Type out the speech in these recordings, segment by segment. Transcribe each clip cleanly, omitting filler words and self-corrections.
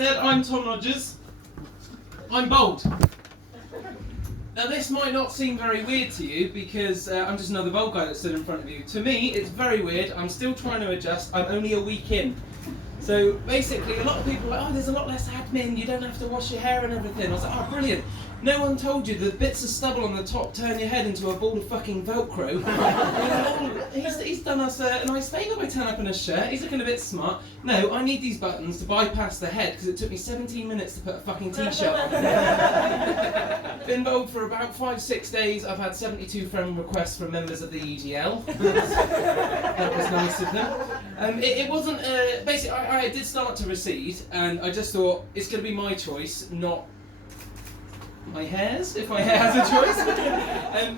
said, I'm Tom Rodgers. I'm bald. Now this might not seem very weird to you because I'm just another bald guy that stood in front of you. To me, it's very weird. I'm still trying to adjust. I'm only a week in. So basically, a lot of people are like, oh, there's a lot less admin, you don't have to wash your hair and everything. I was like, oh, brilliant. No one told you the bits of stubble on the top turn your head into a ball of fucking Velcro. He's done us a nice favour by turning up in a shirt. He's looking a bit smart. No, I need these buttons to bypass the head because it took me 17 minutes to put a fucking t-shirt on. Been bald for about 5-6 days. I've had 72 friend requests from members of the EGL. That was nice of them. It wasn't, basically I did start to recede and I just thought it's going to be my choice, not my hair's, if my hair has a choice.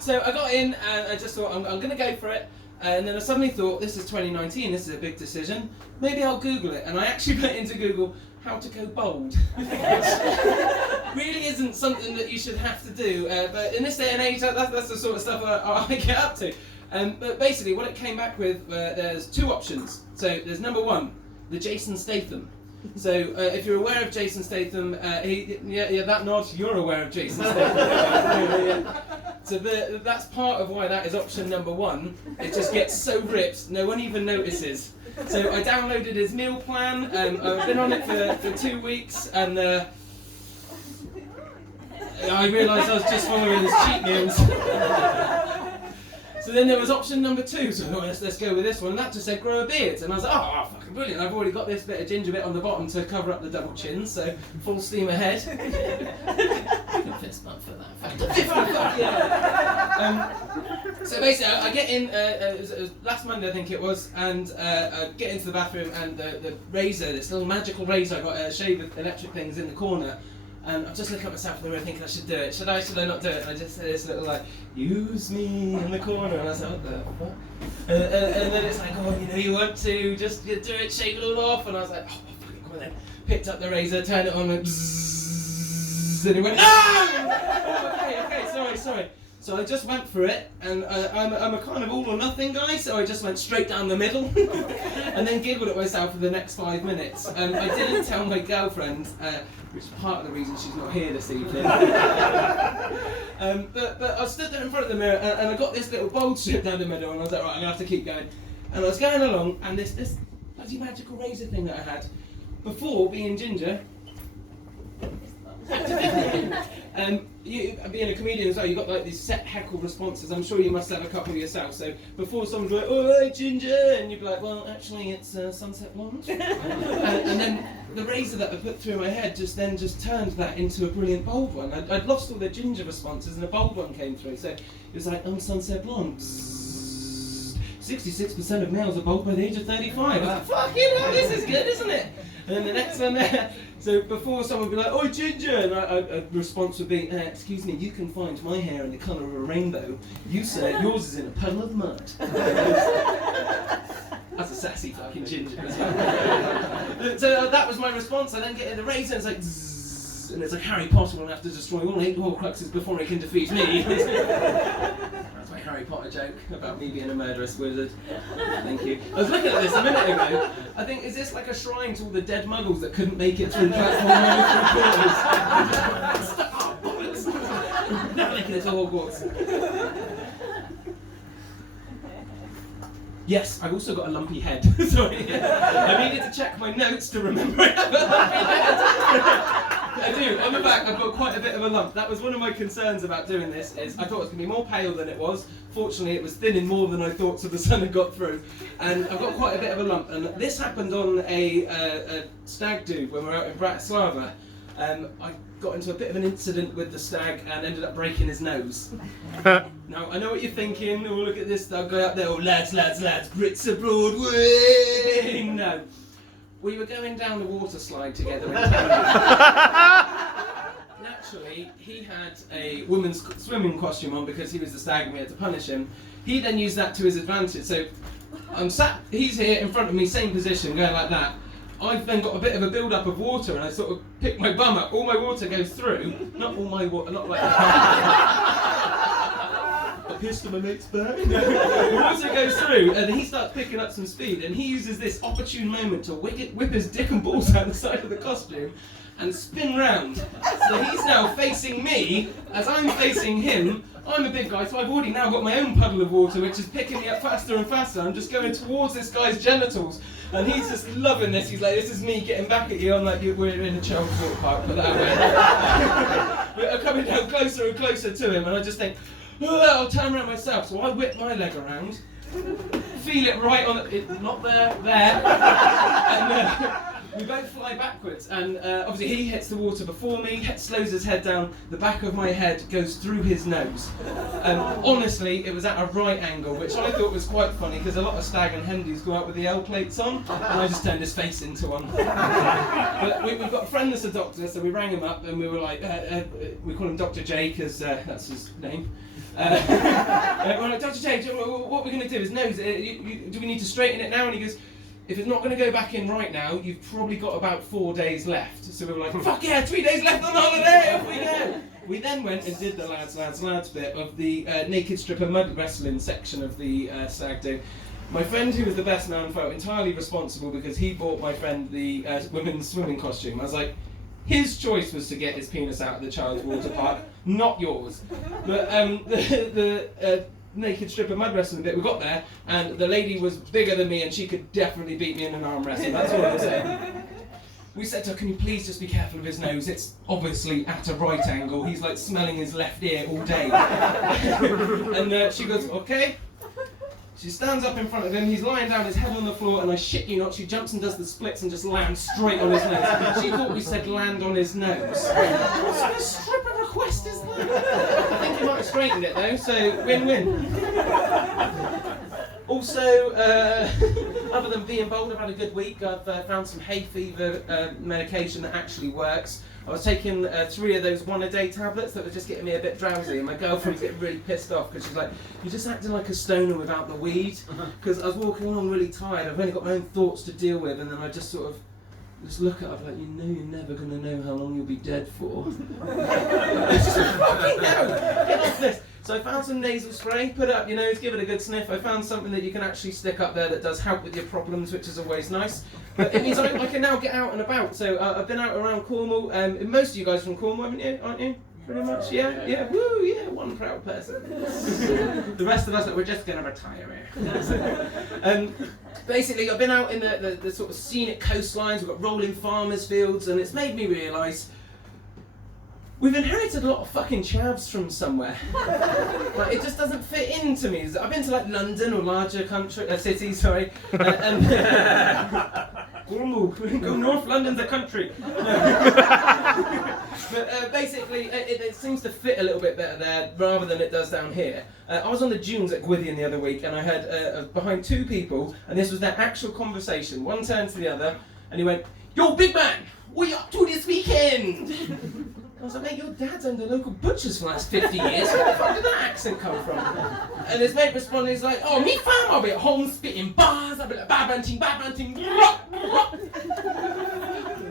So I got in and I just thought I'm going to go for it, and then I suddenly thought this is 2019, this is a big decision, maybe I'll Google it, and I actually put into Google how to go bald, which really isn't something that you should have to do, but in this day and age that's the sort of stuff I get up to. But basically what it came back with, there's two options. So there's number one, the Jason Statham. So if you're aware of Jason Statham, that nod, you're aware of Jason Statham. So that's part of why that is option number one. It just gets so ripped, no one even notices. So I downloaded his meal plan, I've been on it for 2 weeks, and I realised I was just following his cheat meals. So then there was option number two, so let's go with this one, and that just said grow a beard, and I was like, oh, fucking brilliant, I've already got this bit of ginger bit on the bottom to cover up the double chins, so full steam ahead. Fist bump for that. Fist bump, yeah. So basically, I get in, it was last Monday I think it was, and I get into the bathroom, and the razor, this little magical razor, I got a shave of electric things in the corner. And I'm just looking at myself in the mirror thinking I should do it. Should I not do it? And I just say this little like, use me in the corner. And I was like, what the fuck? And then it's like, oh, you want to just do it, shave it all off. And I was like, oh, fuck it, come on then. Picked up the razor, turned it on, went bzzz, and it went, ah! Oh, okay, sorry. So I just went for it, and I'm a kind of all or nothing guy, so I just went straight down the middle, and then giggled at myself for the next 5 minutes. I didn't tell my girlfriend, which is part of the reason she's not here this evening. But I stood there in front of the mirror, and I got this little bold strip down the middle, and I was like, right, I'm going to have to keep going. And I was going along, and this bloody magical razor thing that I had, before being ginger, you being a comedian as well, you've got like these set heckle responses. I'm sure you must have a couple yourself. So before someone's like, oh, hey, ginger, and you'd be like, well, actually, it's sunset blonde. And then the razor that I put through my head just turned that into a brilliant bold one. I'd lost all the ginger responses, and a bold one came through. So it was like, I'm sunset blonde. 66% of males are bald by the age of 35. I was like, fucking hell, this is good, isn't it? And then the next one there, so before someone would be like, oh, ginger, and a response would be, excuse me, you can find my hair in the colour of a rainbow. You say yours is in a puddle of mud. That's a sassy fucking ginger as well. So that was my response. I then get in the razor and it's like, zzz, and it's like Harry Potter will have to destroy all 8 Horcruxes before he can defeat me. That's my Harry Potter joke about me being a murderous wizard. Thank you. I was looking at this a minute ago. I think, is this like a shrine to all the dead muggles that couldn't make it through platform 3 quarters? Stop! Bollocks! Never making it to Hogwarts. Yes, I've also got a lumpy head. Sorry. I needed to check my notes to remember I have a lumpy head. I do. On the back, I've got quite a bit of a lump. That was one of my concerns about doing this. Is I thought it was going to be more pale than it was. Fortunately, it was thinning more than I thought, so the sun had got through. And I've got quite a bit of a lump. And this happened on a stag do when we were out in Bratislava. I got into a bit of an incident with the stag and ended up breaking his nose. Now, I know what you're thinking. Oh, look at this guy up there. Oh, lads, Brits abroad. Way! No. We were going down the water slide together in town. Naturally, he had a woman's swimming costume on because he was the stag and we had to punish him. He then used that to his advantage. So I'm sat, he's here in front of me, same position, going like that. I've then got a bit of a build-up of water and I sort of pick my bum up. All my water goes through. Not all my water, not like that. missed my mate's back. The water goes through, and he starts picking up some speed, and he uses this opportune moment to whip his dick and balls out the side of the costume and spin round. So he's now facing me as I'm facing him. I'm a big guy, so I've already now got my own puddle of water, which is picking me up faster and faster. I'm just going towards this guy's genitals, and he's just loving this. He's like, this is me getting back at you. I'm like, we're in a child's water park, put that away. We're coming down closer and closer to him, and I just think, oh, I'll turn around myself. So I whip my leg around, feel it right on not there, and we both fly backwards, and obviously he hits the water before me, slows his head down, the back of my head goes through his nose. Honestly, it was at a right angle, which I thought was quite funny, because a lot of stag and hendies go out with the L plates on, and I just turned his face into one. But we've got a friend that's a doctor, so we rang him up, and we were like, we call him Dr. J, because that's his name. We're like, Dr. J, what we're going to do is nose, do we need to straighten it now? And he goes, if it's not going to go back in right now, you've probably got about 4 days left. So we were like, fuck yeah, 3 days left on holiday, off we go! We then went and did the lads bit of the naked stripper mud wrestling section of the stag do. My friend, who was the best man, felt entirely responsible because he bought my friend the women's swimming costume. I was like, his choice was to get his penis out of the child's water park, not yours. But the naked stripper mud wrestling bit, we got there, and the lady was bigger than me, and she could definitely beat me in an arm wrestle. That's all I'm saying. We said to her, can you please just be careful of his nose? It's obviously at a right angle. He's like smelling his left ear all day. And she goes, okay. She stands up in front of him, he's lying down, his head on the floor, and I shit you not, she jumps and does the splits and just lands straight on his nose. She thought we said land on his nose. What sort of stripper request is that? I think he might have straightened it though, so win-win. Also, other than being bold, I've had a good week. I've found some hay fever medication that actually works. I was taking 3 of those 1-a-day tablets that were just getting me a bit drowsy, and my girlfriend's getting really pissed off because she's like, you're just acting like a stoner without the weed. Because I was walking along really tired, I've only got my own thoughts to deal with, and then I just sort of look at her like, you know you're never going to know how long you'll be dead for. It's just like, fucking hell, get off this. So I found some nasal spray, put it up your nose, give it a good sniff. I found something that you can actually stick up there that does help with your problems, which is always nice. But it means I can now get out and about. So I've been out around Cornwall. Most of you guys are from Cornwall, haven't you? Aren't you? Pretty much, yeah, woo, yeah, one proud person. The rest of us, we're just going to retire here. Basically, I've been out in the sort of scenic coastlines, we've got rolling farmers' fields, and it's made me realise we've inherited a lot of fucking chavs from somewhere. Like, it just doesn't fit into me. I've been to like London or larger cities, sorry, and Cornwall, go north, London's a country. But basically, it seems to fit a little bit better there rather than it does down here. I was on the dunes at Gwithian the other week, and I heard behind 2 people, and this was their actual conversation. One turned to the other, and he went, "Yo, big man, what are you up to this weekend?" I was like, mate, your dad's owned a local butcher's for the last 50 years. Where the fuck did that accent come from? And his mate responded, he's like, oh, me fam, I'll be at home spitting bars, I'll be like, bad banting, rock.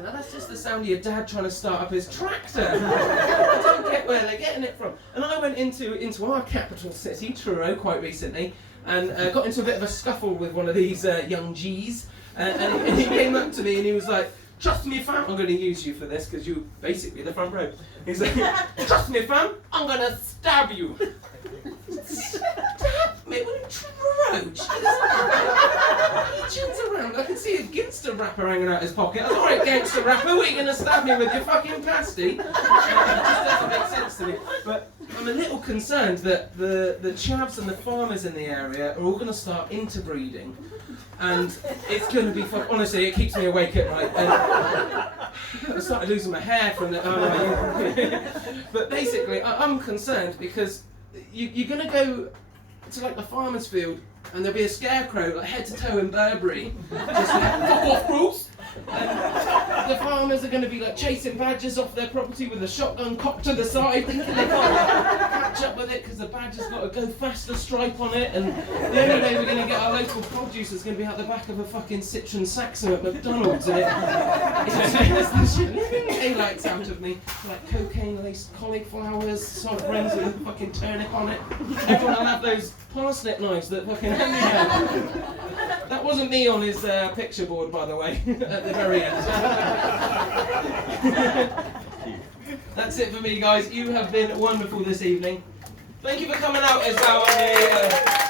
Now that's just the sound of your dad trying to start up his tractor. I don't get where they're getting it from. And I went into our capital city, Truro, quite recently, and got into a bit of a scuffle with one of these young G's. And he came up to me and he was like, trust me, fam, I'm going to use you for this because you're basically the front row. He's like, trust me, fam, I'm going to stab you. Stab me? What are you He tunes around. I can see a gangster rapper hanging out his pocket. I was alright, gangster rapper, what are you going to stab me with your fucking pasty? It just doesn't make sense to me. But I'm a little concerned that the chavs and the farmers in the area are all going to start interbreeding. And it's going to be fun. Honestly, it keeps me awake at night. And I started losing my hair from the. But basically, I'm concerned because you're going to go to like the farmer's field and there'll be a scarecrow like head to toe in Burberry. Just like, fuck off, Bruce! And the farmers are going to be like chasing badgers off their property with a shotgun cocked to the side, thinking they can't catch up with it. it because the badge has got a go faster stripe on it, and the only way we're going to get our local produce is going to be out the back of a fucking Citroen Saxo at McDonald's, and it's just this daylights out of me, like cocaine-laced cauliflowers, sovereigns with a fucking turnip on it. Everyone will have those parsnip knives that fucking Henry had. That wasn't me on his picture board, by the way, at the very end. That's it for me, guys. You have been wonderful this evening. Thank you for coming out as well on the